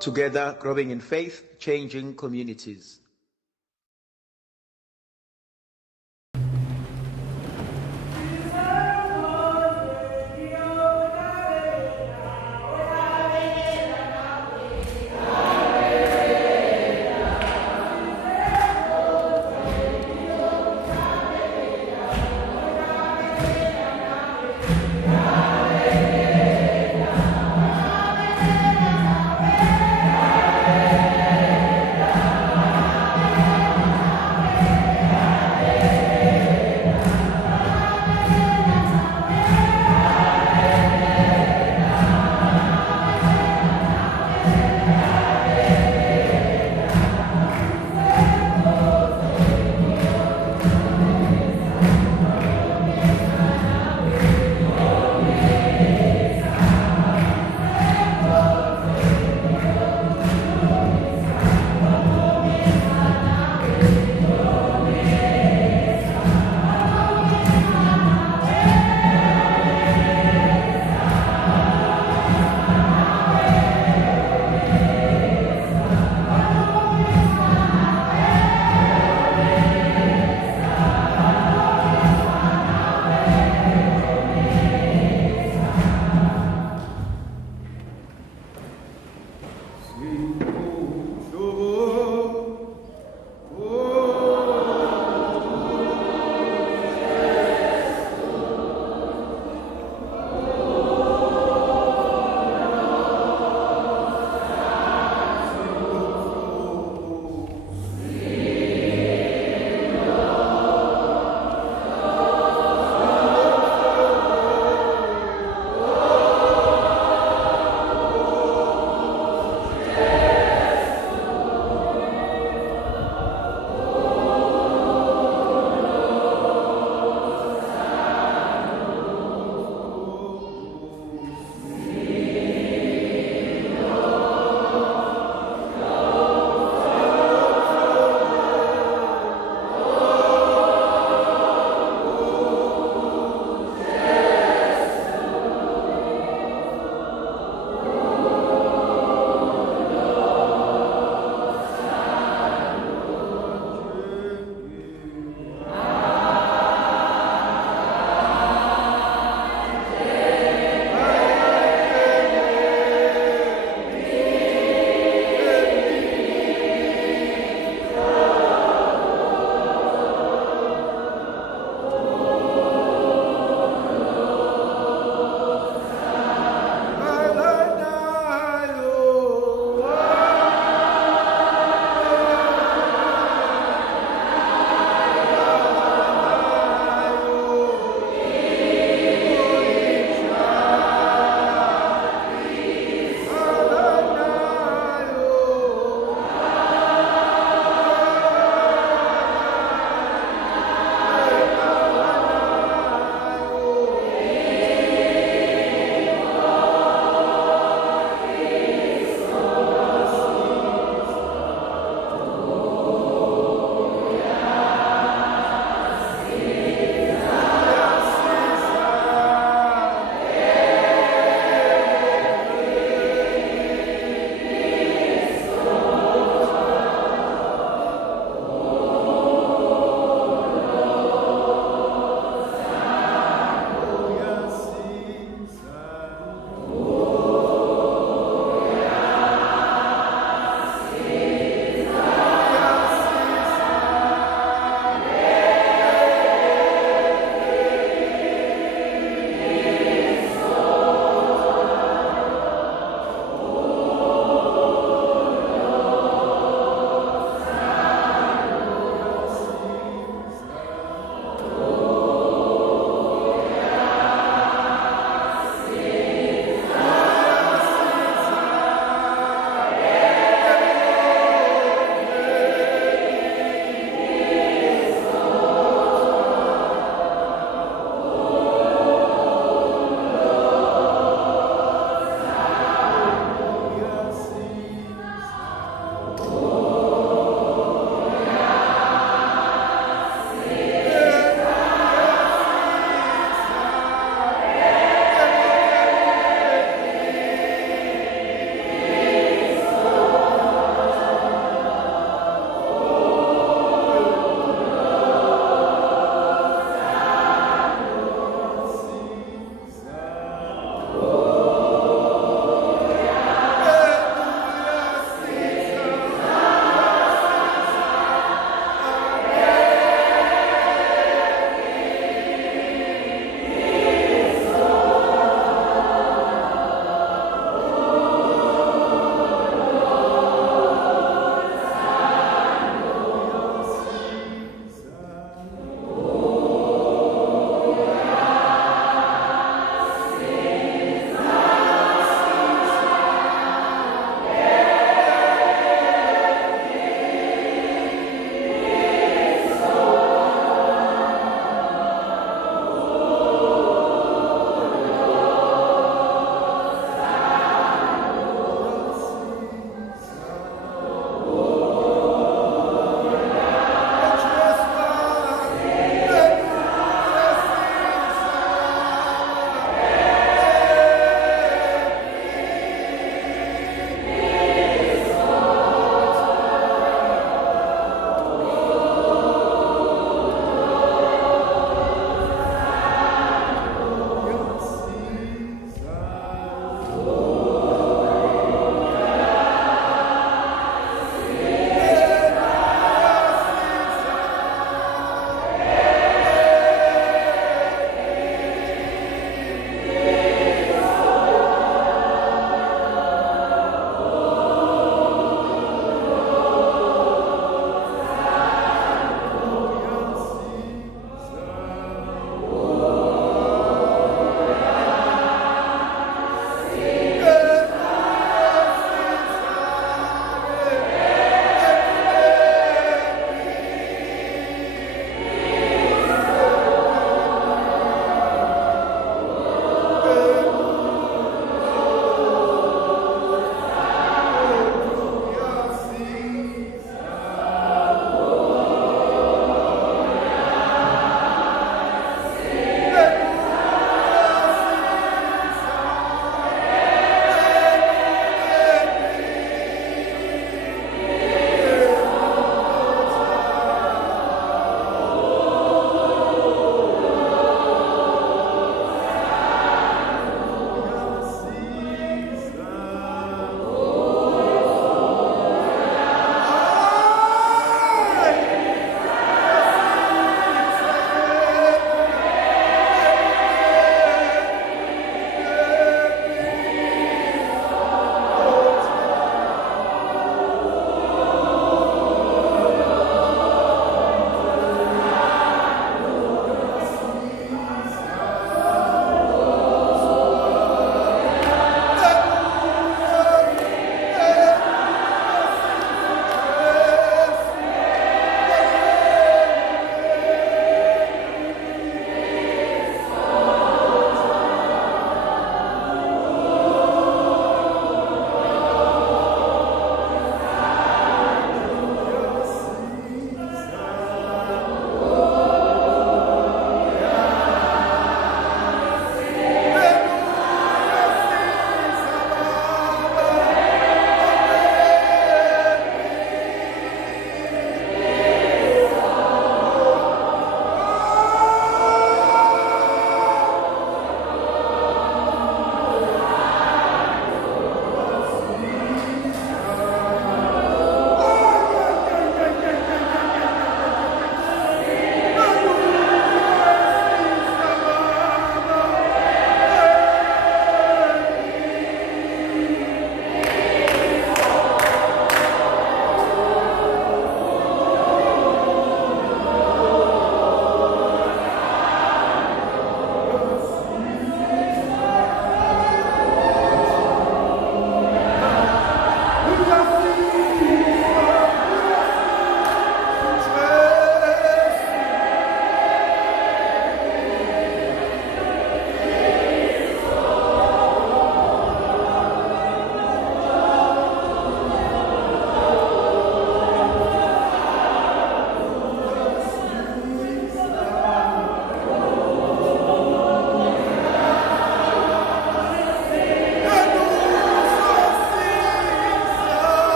Together, growing in faith, changing communities.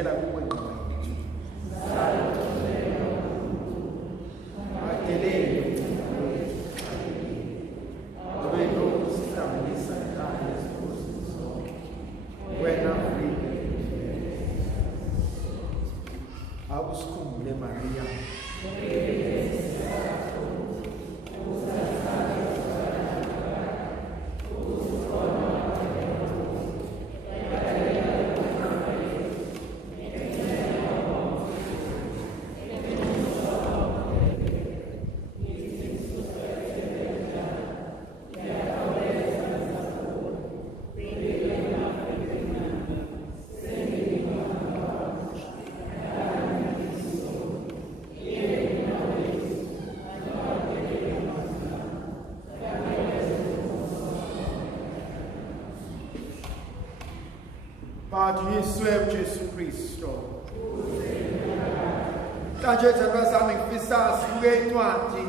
siyabuyela kuwe ngqondo yethu. Adelele ube lokhu sihlanganisa ekhaya ezikhosini zonke. Wena akusikhumbule Maria. Uyiswe uJesu Kristu. Manje thandwa sami ngifisa sibuke incwadi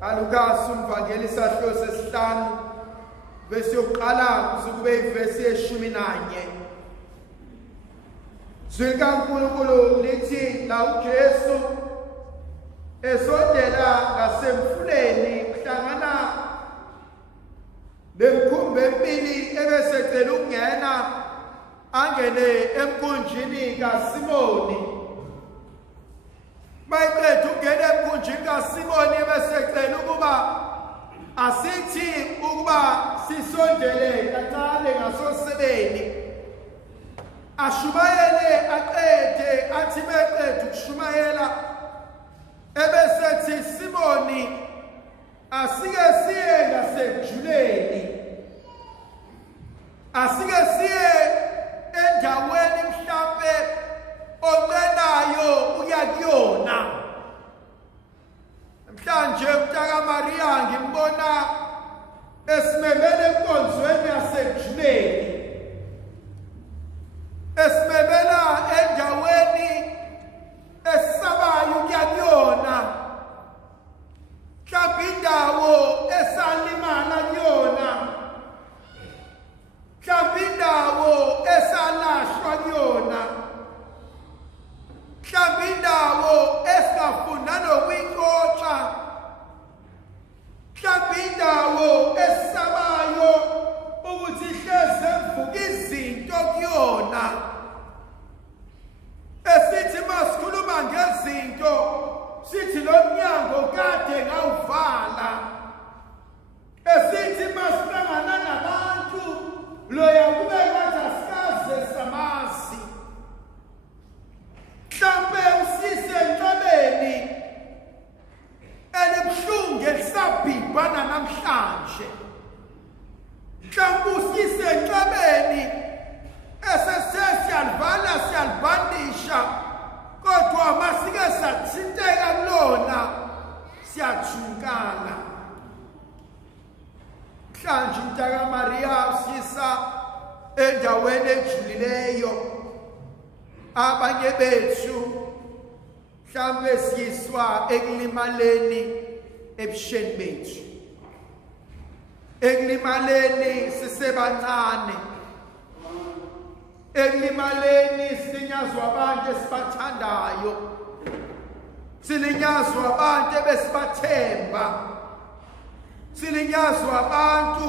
kaLukas umvangeli isahluko sesihlanu verse yokuqala kuze kube ivesi yeshumi nanye. Izwi likaNkulunkulu lithi la uJesu esondela ngasemfuleni kuhlangana lemkhumbi empili ebesecela ukungena angene emkhunjini kaSimoni. Mayiqeda ukungena emkhunjini kaSimoni ebesecela ukuba asithi ukuba sisondele kancane ngasosebeni. Ashumayele aqede athi beqeda ukushumayela ebesethi Simoni asike siye ngasejuleni. Asike siye endaweni mhlambe oncenayo uya kuyona. Mhlanje umntaka Maria ngimbona esimemele enkonzweni yasejuleni. Esimemela endaweni esabayo ukuya kuyona. Mhlawumbe indawo esalimala kuyona. Mhlawumbe indawo esalahlwa kuyona. Mhlawumbe indawo esingafunda nokuyixoxa. Mhlawumbe indawo esabayo ukuthi ihleze evuka izinto kuyona. Esithi masikhuluma ngezinto sithi lo mnyango kade ngawuvala. Esithi masihlangana nabantu loya kube ngathi asikaze samazi. Mhlambe usise encebeni elibuhlungu elisabhibhana namhlanje. Mhlambe usise encebeni esesiyalivala siyalibandisha kodwa masike sathinteka kulona siyathukana. Mhlanje umntaka Maria usisa endaweni ejulileyo. Abanye bethu mhlambe siyiswa ekulimaleni ebusheni bethu. Ekulimaleni sisebancane. Ekulimaleni silinyazwa abantu esibathandayo. Silinyazwa abantu ebesibathemba. Silinyazwa abantu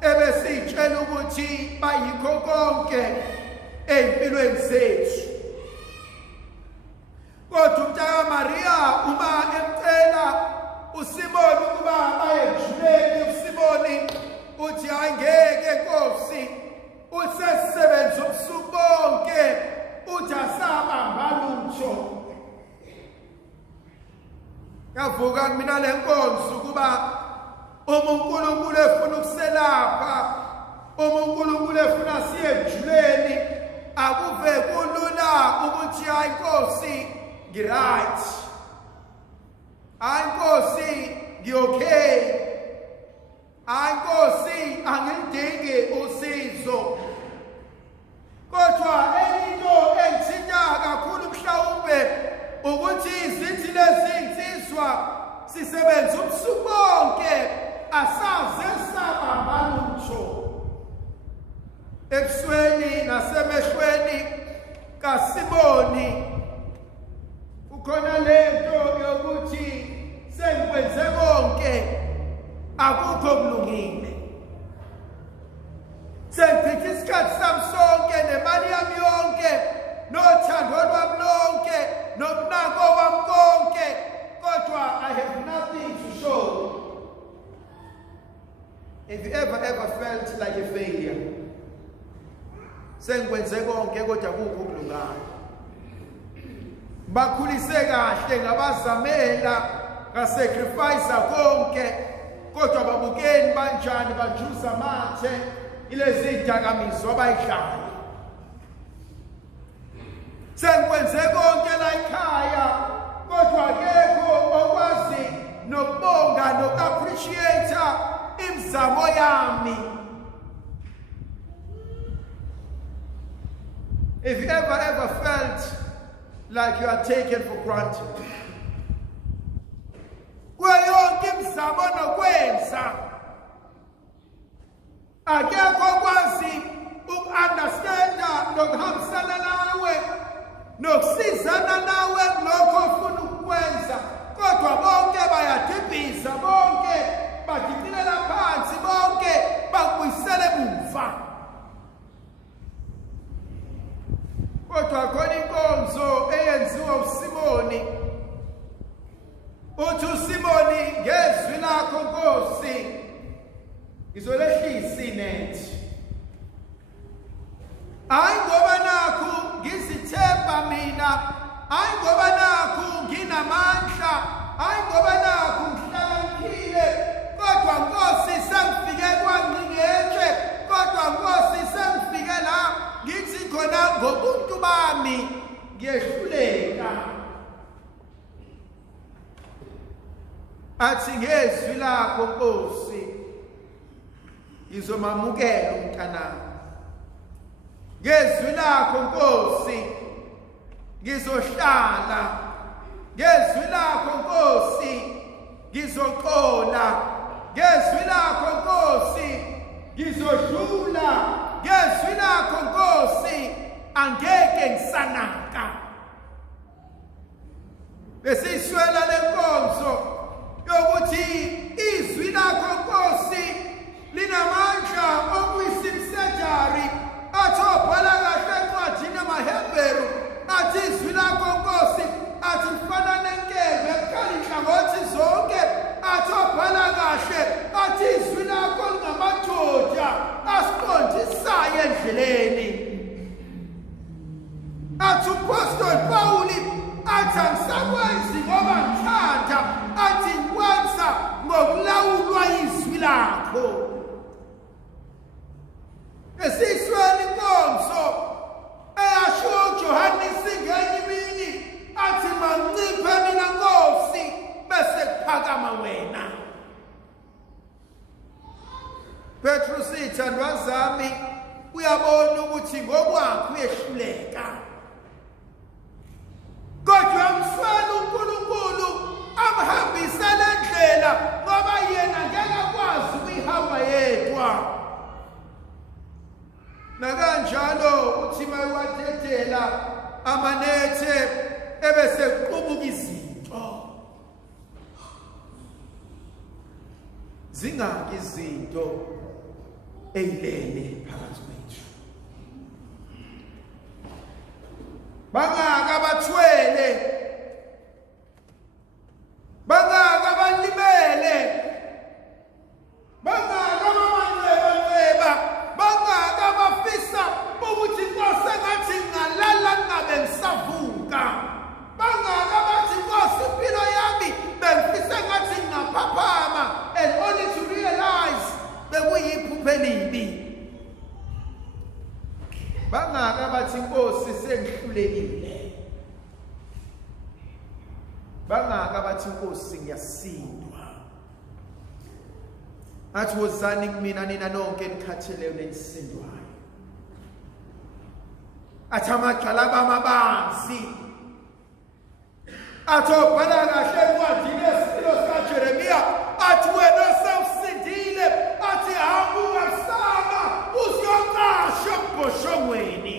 ebesitshela ukuthi bayikho konke empilweni zethu. Kodwa umntaka Maria uma emcela uSimoni ukuba aye ejuleni, uSimoni uthi angeke Nkosi, usesisebenza ubusuku bonke uthi asabamba lutho. Yavuka mina lenkonzo ukuba uNkulunkulu efuna ukuselapha, uNkulunkulu efuna siye ejuleni, akuve kulula ukuthi hayi Nkosi ngiright. Hayi Nkosi ngiyokay. Hayi Nkosi angidingi usizo. Kodwa into engithinta kakhulu mhlawumbe ukuthi izithi lezi insizwa sisebenza ubusuku bonke asaze sabamba lutho. Ebusweni nasemehlweni kaSimoni ukhona lento yokuthi sengikwenze konke akukho kulungile. Sengichitha isikhathi sami sonke nemali yami yonke nothando lwami lonke nokunako kwami konke kodwa I have nothing to show. Have you ever felt like a failure? Sengikwenze konke kodwa akukho kulungile. Bakhulise kahle ngabazamela ngasacrifice konke kodwa babukeni banjani bajuza mathe ilezi dakamizwa abayidlayo. Sengikwenze konke la ekhaya kodwa akekho okwazi nokubonga nokuappreciate imizamo yami. If you ever felt like you are taken for granted, kweyonke imizamo nokwenza akekho kwazi ukunderstanda nokuhambisana nawe nokusizana nawe lokho ofuna ukwenza kodwa bonke bayadibhiza, bonke badicilela phansi, bonke bakubuyisele emuva. Kodwa khona inkonzo eyenziwa uSimoni. Uthi uSimoni ngezwi lakho Nkosi ngizolehlisa inethi. Hayi ngoba nakho ngizithemba mina, hayi ngoba nakho nginamandla, hayi ngoba nakho ngihlakaniphile, kodwa Nkosi sengifike kwangcingetshe, kodwa Nkosi sengifike la ngithi khona ngobuntu bami ngiyehluleka. Athi ngezwi lakho Nkosi ngizomamukela umntanami. Ngezwi lakho Nkosi ngizohlala. Ngezwi lakho Nkosi ngizoxola. Ngezwi lakho Nkosi ngizodlula. Ngezwi lakho Nkosi angeke ngisanaka. Besiswela lenkonzo yokuthi izwi lakho Nkosi linamandla okuyisimsejari athobhala kahle encwadini yamaHebheru athi izwi lakho Nkosi athi lifana nenkembe ekhala inhlangothi zonke athobhala kahle athi izwi lakho lingamajoja asiqondisayo endleleni. Athi uPostoli Pawuli athi angisakwenzi ngoba ngithanda, athi ngikwenza ngokulawulwa izwi lakho. Esisweni inkonzo eyasho uJohannes ngenye imini athi manciphe mina Nkosi bese kuphakama wena. Petrus ithandwa zami uyabona ukuthi ngokwakho uyehluleka. Kodwa mswele uNkulunkulu amhambise le ndlela ngoba yena ngeke akwazi ukuyihamba yedwa. Nakanjalo uthi mayiwadedela amanethe ebese kuqubuka izinto. Zingaki izinto eyilele phakathi kwethu. Bangaka bathwele, bangaka balimele, bangaka bamanxeba, bangaka bafisa ukuthi Nkosi ngathi ngalala ngabe ngisavuka, bangaka bathi Nkosi impilo yami bengifisa ngathi ngaphaphama, and only to realize bekuyiphupho elibi. Bangaka bathi Nkosi sengihlulekile, bangaka bathi Nkosi ngiyasindwa. Athi wozani kumina nina nonke nikhatheleyo nenisindwayo. Athi amagxala bamabanzi, athi obhala kahle encwadini yesipilo sikaJeremiya, athi wena sewusindile, athi hamba ungasaba uziyoqasha emboshongweni.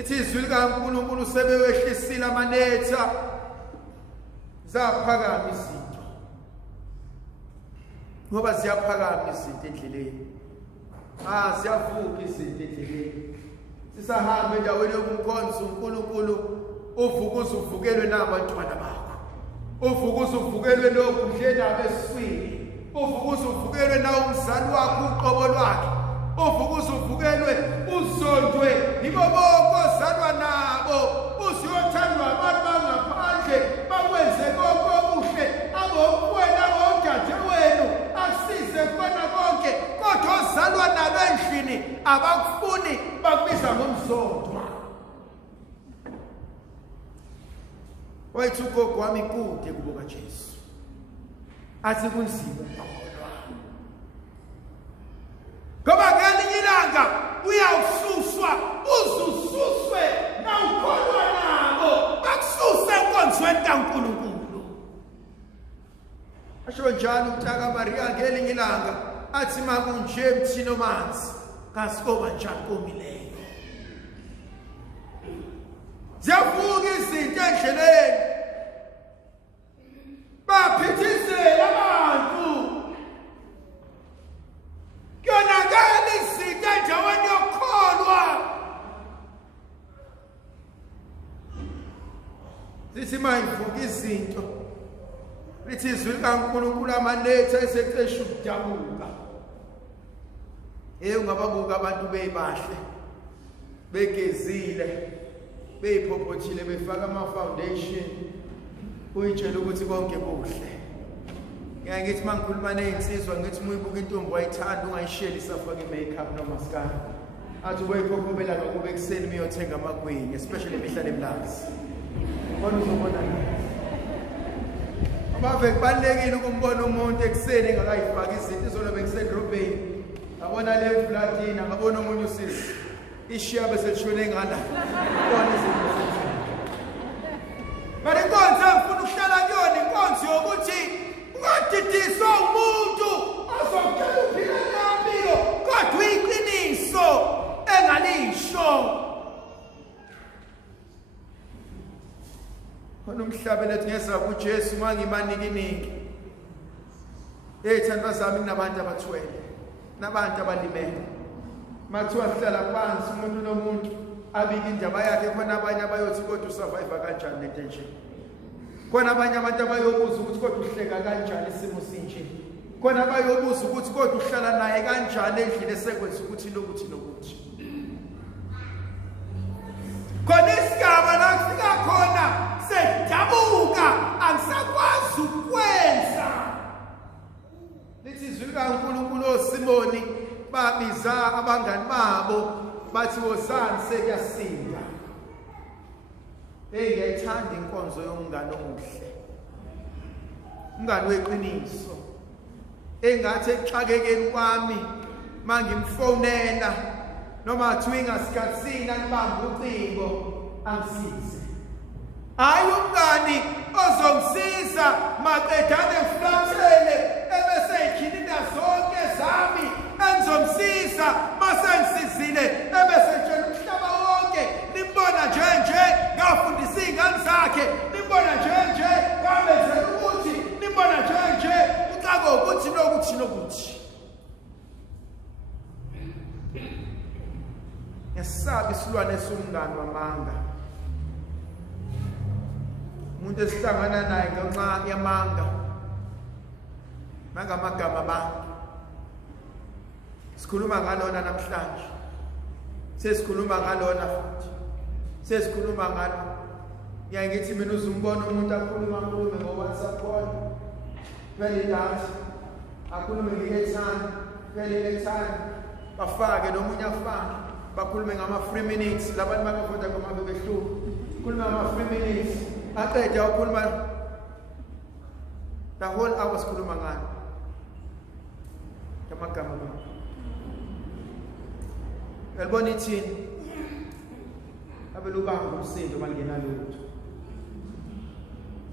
lithi izwi likaNkulunkulu sebewehlisile amanetha zaphakama izinto ngoba ziyaphakama izinto endleleni ziyavuka izinto endleleni sisahamba endaweni yokumkhonza uNkulunkulu uvuka uzuvukelwe nabantwana bakho uvuka uzuvukelwe lokudle nabo esiswini uvuka uzuvukelwe na umzali wakho uqobo lwakhe uvuka uzuvukelwe uzondwe yibo bonke ozalwa nabo usiyothandwa abantu bangaphandle bakwenze konke okuhle abokwena bodade wenu akusize kona konke kodwa ozalwa nabo endlini abakufuni bakubiza ngomzondwa wayithi ugogo wami kude kuboka Jesu athi kunzima ngoba ngelinye ilanga uyawususwa uzususwe nawukholwa nabo bakususe enkonzweni kaNkulunkulu asho njalo umtaka Maria ngelinye ilanga athi makunje emthini omanzi kasikoba njani komileyo ziyavuka izinto endleleni baphithizela abantu kuyonakala izinto endaweni yokukholwa zithi mayivuka izinto lithi izwi likaNkulunkulu amanetha esecesha ukudabuka ungababuka abantu bebahle begezile beyiphopothile befaka ama-foundation uyitshela ukuthi konke kuhle ngeke ngithi mangikhuluma nezinsizwa ngithi muyibuka intombi wayithanda ungayisheli isafaka i-makeup noma skani athi ubeyiphophobela ngakube ekuseni miyothenga amagwinya especially imihla lemlazi bona uzobona abave kubalekile ukumbona umuntu ekuseni engakayifaki izinto izolo bengisedrobheni ngabona le flatini ngabona omunye usisi ishiya bese lishone ngala bona izinto mara inkonzo engifuna ukuhlala kuyona inkonzo yokuthi ungadidiswa umuntu azokutshela uphila ngempilo kodwa iqiniso engalisho khona umhlaba lethi ngeza kuJesu mangimaningi thandwa zami kunabantu abathwele nabantu abalimele mathiwa sihlala phansi umuntu nomuntu abike indaba yakhe khona abanye abayothi kodwa usurvive kanjani lento nje khona abanye abantu abayobuza ukuthi kodwa uhleka kanjani isimo sinje khona abayobuza ukuthi kodwa uhlala naye kanjani endlini esekwenza ukuthi lokuthi nokuthi khona isigaba la kufika khona sedabuka angisakwazi ukwenza lithi izwi likaNkulunkulu oSimoni babiza abangani babo bathi wosani sekuyasinda ngiyayithanda inkonzo yomngane omuhle umngane weqiniso engathi ekuxakekeni kwami mangimfonela noma kuthiwa ingasikhatsini angibambe ucingo angisize hayi umngani ozongisiza maqedane ngiflathele ebese ekhilina zonke zami engizomsiza masengisizile ebese tshela umhlaba wonke nimbona nje ngafundisa izingane zakhe nimbona nje ngamenzela ukuthi nimbona nje ucako ukuthi nokuthi yesaba isilwane somngane wamanga umuntu esihlangana naye ngenxa yamanga nangamagama abantu sikhuluma ngalona namhlanje sesikhuluma ngalona futhi sesikhuluma ngalo ngiyayithi mina uzumbona umuntu akhuluma ngo-WhatsApp call vele idatha akhulume nge-airtime vele i-airtime bafake nomunye afake bakhulume ngama-3 minutes labantu bakafunda ngamabe behluka khuluma ngama-3 minutes aqeda ukhuluma the whole hour sikhuluma ngalo amagama bakho yalibona ithini abelubanga umsindo balingena lutho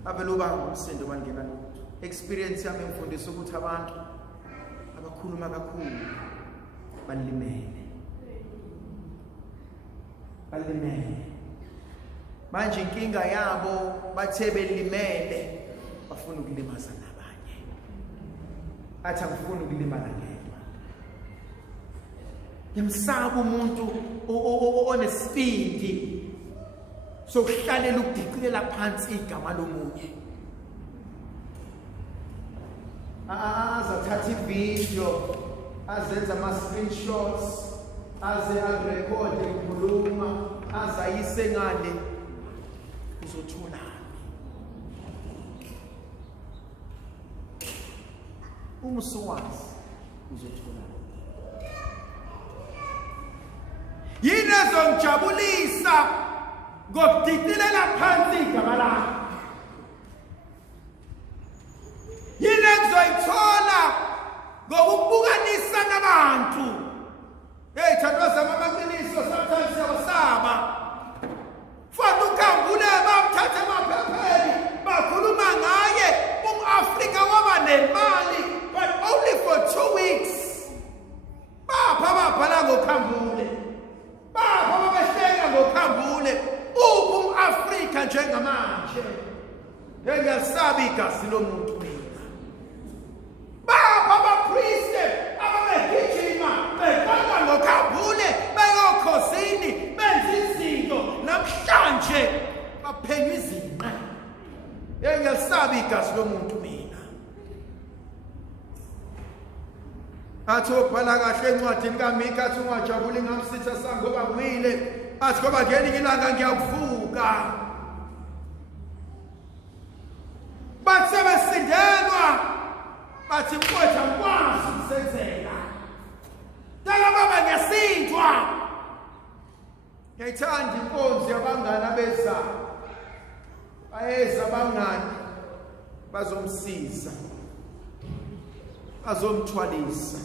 abelubanga umsindo balingena lutho experience yami ngifundisa ukuthi abantu abakhuluma kakhulu balimele balimele. Manje inkinga yabo bathe belimele bafuna ukulimaza nabanye. Athi angifuni ukulimala ngedwa. Ngimsaba umuntu onesibindi sokuhlalela ukudiqilela phansi igama lomunye. Azathatha ivideo, azenza ama-screenshots, aze arekhode ikhuluma, azayise ngale, uzothula. Uma usuwazi, uzothula. Yini ezongijabulisa ngokudiqilela phansi igama lakho? Yini engizoyithola ngokubukanisa nabantu? Thandwa zama amaqiniso, sometimes siyawasaba. Futhi ukambule bamthatha emaphepheni bakhuluma ngaye, Afrika waba nemali, but only for 2 weeks. Babhala ngokhambule. Babehleka ngokhambule. Afrika njengamanje. Ngiyasaba igazi lomuntu mina. Abapriste ababegijima beqala ngokhambule beyokhosini benza izinto namhlanje baphenywa izinqa. Ngiyasaba igazi lomuntu mina. Athi ubhala kahle encwadini kaMika athi ungajabuli ngamsitha sangoba ngwile. Athi ngoba ngelinye ilanga ngiyakuvuka. Bathi sebesindelwa. Bathi mfowethu angikwazi ukusenzela. Dala baba ngiyasindwa. Ngiyayithanda inkonzo yabangani abezayo. Bayeza abangani bazomsiza. Bazomthwalisa.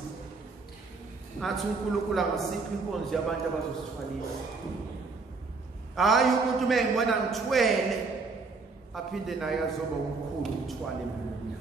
Ngathi uNkulunkulu angasiphi inkonzo yabantu abazosithwalisa. Hayi umuntu mengibona ngithwele aphinde naye azoba umkhulu ukuthwala emini.